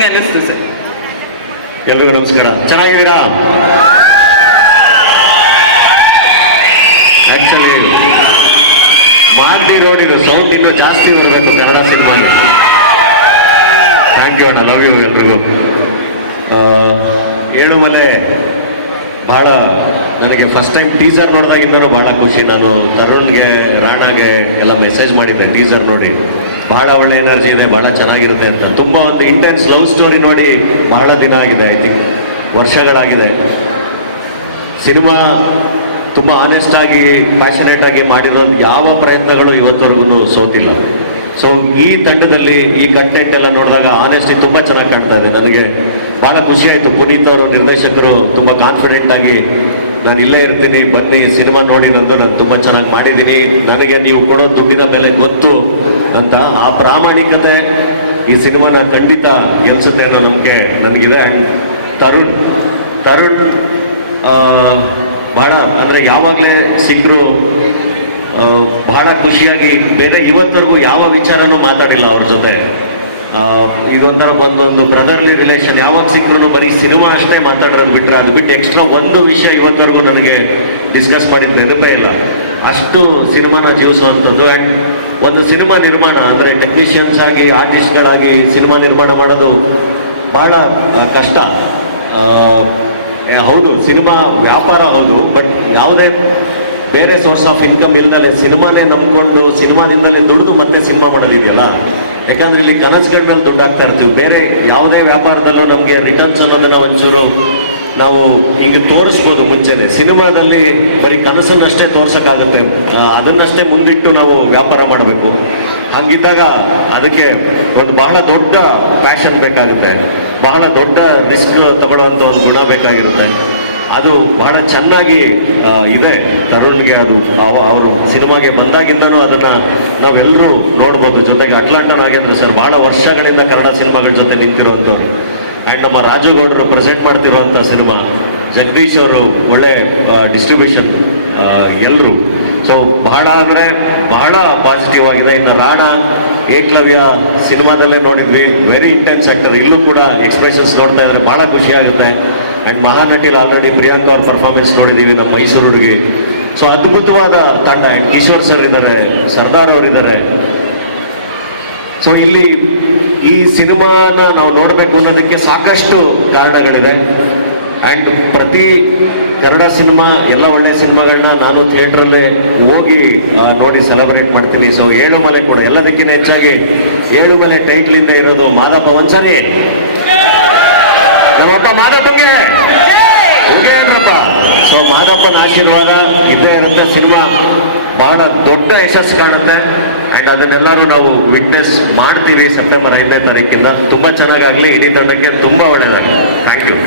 ಹೆಂಗ್ ಅನ್ನಿಸ್ತು ಸರ್. ಎಲ್ರಿಗೂ ನಮಸ್ಕಾರ. ಚೆನ್ನಾಗಿದ್ದೀರಾ? ಆಕ್ಚುಲಿ ಮಾದಿ ರೋಡ್ ಇದು ಸೌಂಡ್ ಇನ್ನೂ ಜಾಸ್ತಿ ಬರಬೇಕು ಕನ್ನಡ ಸಿನಿಮಾಗೆ ಥ್ಯಾಂಕ್ ಯು ಅಣ್ಣ. ಲವ್ ಯು ಎಲ್ರಿಗೂ. ಆ, ಏಳುಮಲೆ ಭಾಳ ನನಗೆ ಫಸ್ಟ್ ಟೈಮ್ ಟೀಸರ್ ನೋಡಿದಾಗಿಂದನೂ ಭಾಳ ಖುಷಿ. ನಾನು ತರುಣ್ಗೆ ರಾಣಾಗೆ ಎಲ್ಲ ಮೆಸೇಜ್ ಮಾಡಿದ್ದೆ ಟೀಸರ್ ನೋಡಿ. ಬಹಳ ಒಳ್ಳೆ ಎನರ್ಜಿ ಇದೆ, ಬಹಳ ಚೆನ್ನಾಗಿರುತ್ತೆ ಅಂತ. ತುಂಬ ಒಂದು ಇಂಟೆನ್ಸ್ ಲವ್ ಸ್ಟೋರಿ ನೋಡಿ ಬಹಳ ದಿನ ಆಗಿದೆ ಐ ಥಿಂಕ್ ವರ್ಷಗಳಾಗಿದೆ. ಸಿನಿಮಾ ತುಂಬ ಆನೆಸ್ಟ್ ಆಗಿ ಪ್ಯಾಷನೇಟ್ ಆಗಿ ಮಾಡಿರೋ ಯಾವ ಪ್ರಯತ್ನಗಳು ಇವತ್ತವರೆಗೂ ಸೋತಿಲ್ಲ. ಸೊ ಈ ತಂಡದಲ್ಲಿ ಈ ಕಂಟೆಂಟ್ ಎಲ್ಲ ನೋಡಿದಾಗ ಆನೆಸ್ಟಿ ತುಂಬ ಚೆನ್ನಾಗಿ ಕಾಣ್ತಾ ಇದೆ. ನನಗೆ ಬಹಳ ಖುಷಿ ಆಯಿತು. ಪುನೀತ್ ಅವರು, ನಿರ್ದೇಶಕರು ತುಂಬ ಕಾನ್ಫಿಡೆಂಟ್ ಆಗಿ, ನಾನು ಇಲ್ಲೇ ಇರ್ತೀನಿ, ಬನ್ನಿ, ಸಿನಿಮಾ ನೋಡಿ ನಂದು, ನಾನು ತುಂಬ ಚೆನ್ನಾಗಿ ಮಾಡಿದ್ದೀನಿ. ನನಗೆ ನೀವು ಕೊಡೋ ದುಡ್ಡಿನ ಬೆಲೆ ಗೊತ್ತು. ಅಂತ ಆ ಪ್ರಾಮಾಣಿಕತೆ ಈ ಸಿನಿಮಾನ ಖಂಡಿತ ಗೆಲ್ಸುತ್ತೆ ಅನ್ನೋ ನಂಬಿಕೆ ನನಗಿದೆ. ಆ್ಯಂಡ್ ತರುಣ್ ತರುಣ್ ಭಾಳ ಅಂದರೆ ಯಾವಾಗಲೇ ಸಿಕ್ಕರು ಭಾಳ ಖುಷಿಯಾಗಿ, ಬೇರೆ ಇವತ್ತವರೆಗೂ ಯಾವ ವಿಚಾರನೂ ಮಾತಾಡಿಲ್ಲ ಅವ್ರ ಜೊತೆ. ಇದೊಂಥರ ಒಂದೊಂದು ಬ್ರದರ್ಲಿ ರಿಲೇಷನ್ ಯಾವಾಗ ಸಿಕ್ಕರು ಬರೀ ಸಿನಿಮಾ ಅಷ್ಟೇ ಮಾತಾಡೋದು ಬಿಟ್ಟರೆ ಅದು ಬಿಟ್ಟು ಎಕ್ಸ್ಟ್ರಾ ಒಂದು ವಿಷಯ ಇವತ್ತವರೆಗೂ ನನಗೆ ಡಿಸ್ಕಸ್ ಮಾಡಿದ ನೆನಪೇ ಇಲ್ಲ. ಅಷ್ಟು ಸಿನಿಮಾನ ಜೀವಿಸುವಂಥದ್ದು. ಆ್ಯಂಡ್ ಒಂದು ಸಿನಿಮಾ ನಿರ್ಮಾಣ, ಅಂದರೆ ಟೆಕ್ನಿಷಿಯನ್ಸ್ ಆಗಿ ಆರ್ಟಿಸ್ಟ್ಗಳಾಗಿ ಸಿನಿಮಾ ನಿರ್ಮಾಣ ಮಾಡೋದು ಬಹಳ ಕಷ್ಟ. ಹೌದು, ಸಿನಿಮಾ ವ್ಯಾಪಾರ ಹೌದು ಬಟ್ ಯಾವುದೇ ಬೇರೆ ಸೋರ್ಸ್ ಆಫ್ ಇನ್ಕಮ್ ಇಲ್ಲದಲ್ಲೇ ಸಿನಿಮಾನೇ ನಂಬ್ಕೊಂಡು, ಸಿನಿಮಾದಿಂದಲೇ ದುಡಿದು ಮತ್ತೆ ಸಿನಿಮಾ ಮಾಡೋದಿದೆಯಲ್ಲ ಯಾಕಂದ್ರೆ ಇಲ್ಲಿ ಕನಸುಗಳ ಮೇಲೆ ದುಡ್ಡು ಹಾಕ್ತಾ ಇರ್ತೀವಿ. ಬೇರೆ ಯಾವುದೇ ವ್ಯಾಪಾರದಲ್ಲೂ ನಮಗೆ ರಿಟರ್ನ್ಸ್ ಅನ್ನೋದನ್ನ ಒಂಚೂರು ನಾವು ಹಿಂಗೆ ತೋರಿಸ್ಬೋದು ಮುಂಚೆನೆ. ಸಿನಿಮಾದಲ್ಲಿ ಬರೀ ಕನಸನ್ನಷ್ಟೇ ತೋರ್ಸಕ್ಕಾಗುತ್ತೆ. ಅದನ್ನಷ್ಟೇ ಮುಂದಿಟ್ಟು ನಾವು ವ್ಯಾಪಾರ ಮಾಡಬೇಕು. ಹಾಗಿದ್ದಾಗ ಅದಕ್ಕೆ ಒಂದು ಬಹಳ ದೊಡ್ಡ ಪ್ಯಾಷನ್ ಬೇಕಾಗುತ್ತೆ. ಬಹಳ ದೊಡ್ಡ ರಿಸ್ಕ್ ತಗೊಳ್ಳುವಂಥ ಒಂದು ಗುಣ ಬೇಕಾಗಿರುತ್ತೆ. ಅದು ಬಹಳ ಚೆನ್ನಾಗಿ ಇದೆ. ತರುಣ್ಗೆ ಅದು ಅವ- ಅವರು ಸಿನಿಮಾಗೆ ಬಂದಾಗಿಂದನೂ ಅದನ್ನ ನಾವೆಲ್ಲರೂ ನೋಡ್ಬೋದು. ಜೊತೆಗೆ ಅಟ್ಲಾಂಟ ನಾಗೇಂದ್ರ ಸರ್ ಬಹಳ ವರ್ಷಗಳಿಂದ ಕನ್ನಡ ಸಿನಿಮಾಗಳ ಜೊತೆ ನಿಂತಿರುವಂಥವ್ರು. ಆ್ಯಂಡ್ ನಮ್ಮ ರಾಜಗೌಡರು ಪ್ರೆಸೆಂಟ್ ಮಾಡ್ತಿರುವಂಥ ಸಿನಿಮಾ ಜಗದೀಶ್ ಅವರು ಒಳ್ಳೆ ಡಿಸ್ಟ್ರಿಬ್ಯೂಷನ್ ಎಲ್ಲರೂ ಸೊ ಬಹಳ ಅಂದರೆ ಬಹಳ ಪಾಸಿಟಿವ್ ಆಗಿದೆ. ಇನ್ನು ರಾಣ ಏಕಲವ್ಯ ಸಿನಿಮಾದಲ್ಲೇ ನೋಡಿದ್ವಿ. ವೆರಿ ಇಂಟೆನ್ಸ್ ಆ್ಯಕ್ಟರ್ ಇಲ್ಲೂ ಕೂಡ ಎಕ್ಸ್ಪ್ರೆಷನ್ಸ್ ನೋಡ್ತಾ ಇದ್ರೆ ಬಹಳ ಖುಷಿ ಆಗುತ್ತೆ. ಆ್ಯಂಡ್ ಮಹಾನಟಿಲ್ ಆಲ್ರೆಡಿ ಪ್ರಿಯಾಂಕಾ ಅವ್ರ ಪರ್ಫಾರ್ಮೆನ್ಸ್ ನೋಡಿದ್ದೀವಿ ನಮ್ಮ ಮೈಸೂರು ಹುಡುಗಿ. ಸೊ ಅದ್ಭುತವಾದ ತಂಡ. ಆ್ಯಂಡ್ ಕಿಶೋರ್ ಸರ್ ಇದ್ದಾರೆ ಸರ್ದಾರ್ ಅವರಿದ್ದಾರೆ ಸೊ ಇಲ್ಲಿ ಈ ಸಿನಿಮಾನ ನಾವು ನೋಡಬೇಕು ಅನ್ನೋದಕ್ಕೆ ಸಾಕಷ್ಟು ಕಾರಣಗಳಿದೆ. ಆ್ಯಂಡ್ ಪ್ರತಿ ಕನ್ನಡ ಸಿನಿಮಾ, ಎಲ್ಲ ಒಳ್ಳೆ ಸಿನಿಮಾಗಳನ್ನ ನಾನು ಥಿಯೇಟ್ರಲ್ಲೇ ಹೋಗಿ ನೋಡಿ ಸೆಲೆಬ್ರೇಟ್ ಮಾಡ್ತೀನಿ. ಸೊ ಏಳುಮಲೆ ಕೂಡ. ಎಲ್ಲದಕ್ಕಿಂತ ಹೆಚ್ಚಾಗಿ ಏಳುಮಲೆ ಟೈಟ್ಲಿಂದ ಇರೋದು ಮಾದಪ್ಪ ಒಂದ್ಸರಿ ನಮ್ಮಪ್ಪ ಮಾದಪ್ಪಂಗೆ. ಹೋಗೇನ್ರಪ್ಪ ಸೊ ಮಾದಪ್ಪನ ಆಶೀರ್ವಾದ ಇದ್ದೇ ಇರುತ್ತೆ. ಸಿನಿಮಾ ಬಹಳ ದೊಡ್ಡ ಯಶಸ್ಸು ಕಾಣುತ್ತೆ. ಅಂಡ್ ಅದನ್ನೆಲ್ಲರೂ ನಾವು ವಿಟ್ನೆಸ್ ಮಾಡ್ತೀವಿ ಸೆಪ್ಟೆಂಬರ್ ಐದನೇ ತಾರೀಕಿಂದ. ತುಂಬಾ ಚೆನ್ನಾಗಾಗ್ಲಿ, ಇಡೀ ತಂಡಕ್ಕೆ ತುಂಬಾ ಒಳ್ಳೇದಾಗಲಿ. Thank you